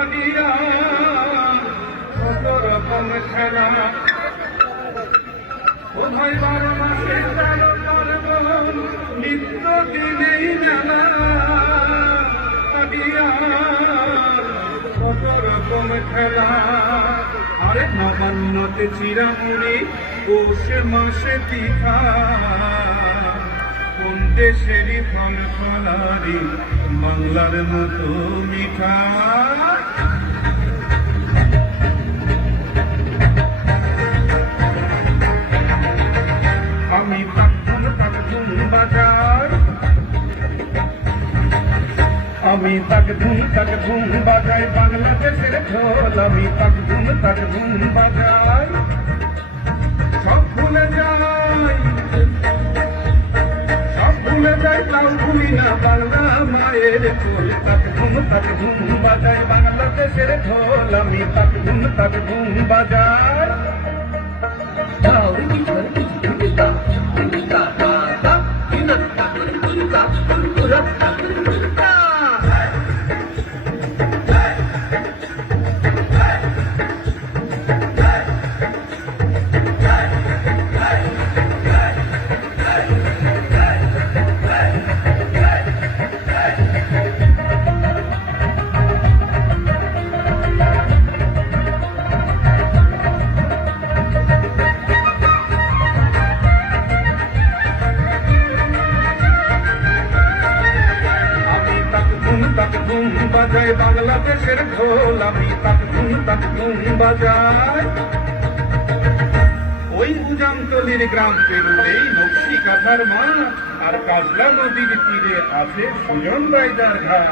আদিয়া কত রকম খেলা ও ভাই 12 মাসে 13 পার্বণ নিত্য দিনেই মেলা আদিয়া কত রকম খেলা আরে নবান্নতে চিরামুড়ি পৌষে মাসে পিঠা কোন দেশেরই ফল ফলারি বাংলার মতো মিঠা আমি তাকধুম তাকধুম বাজাই আমি তাকধুম তাকধুম বাজাই বাংলাদেশের ঢোল আমি তাকধুম তাকধুম বাজাই সব ভুলে যাই তাও ভুলি না বাংলা মায়ের কোল তাকধুম তাকধুম বাজাই বাংলাদেশের ঢোল আমি তাকধুম তাকধুম বাজাই তাকধুম বাজাই বাংলাদেশের ঢোল আমি তাকধুম তাকধুম বাজাই ওই উজামতলির গ্রাম পেরুলেই নকশি কাঁথার মাঠ আর কাজলা নদীর তীরে আছে সুজন রায়দার ঘাট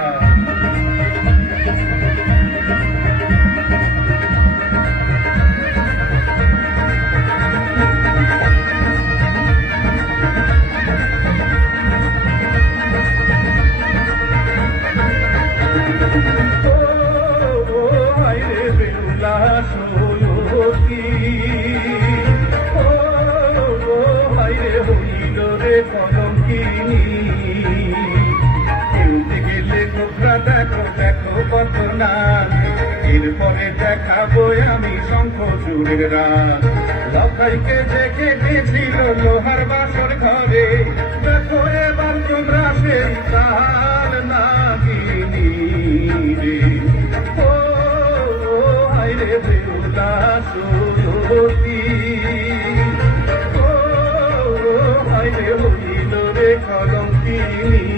এরপরে দেখাবো আমি শঙ্খ চূড়ের রাত লখাইকে যে কেটেছিল লোহার বাসর ঘরে দেখো এবার তোমরা সেই কাল নাগিনী রে ও হাইরে বেউলা সয়তী ও হাইরে হইল রে কলঙ্কিনী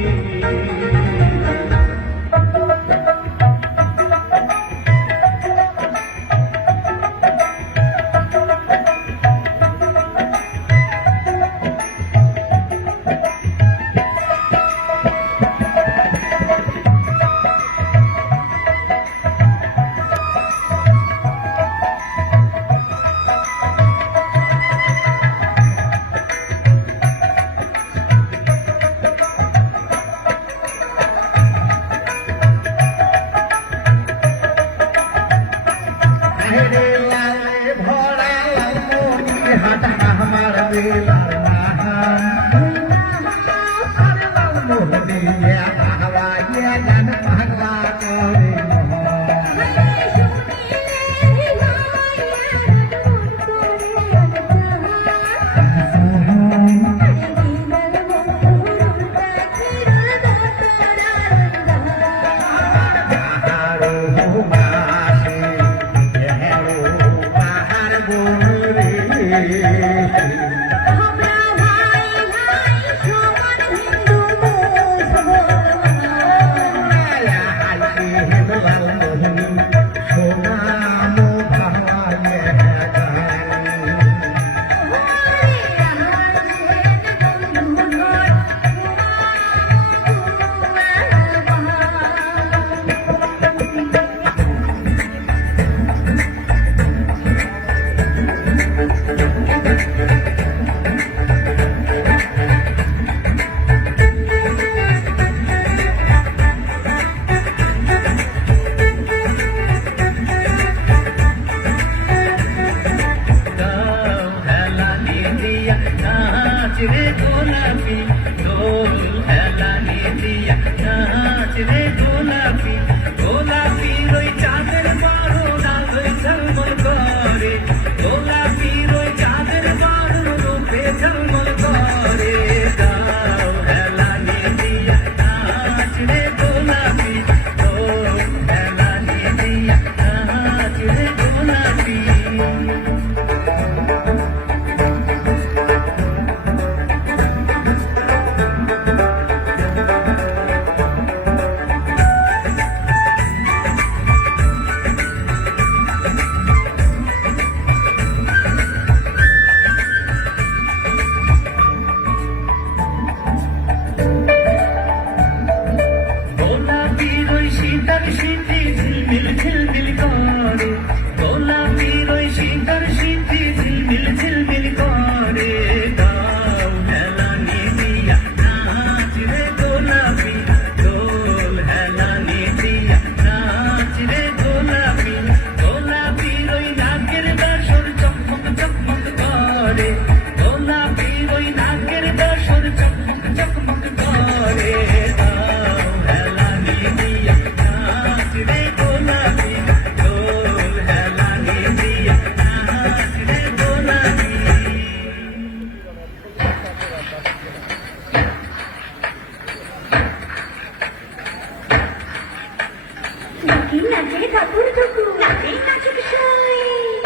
নাকি নাচে ঠাকুর ঠুকু, নাচে নাচে সই,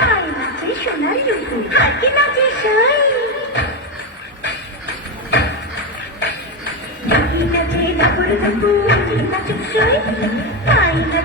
আয় নাচে সোনার রুকু, নাকি নাচে সই। নাকি নাচে ঠাকুর ঠুকু, নাচে নাচে সই, আয় নাচে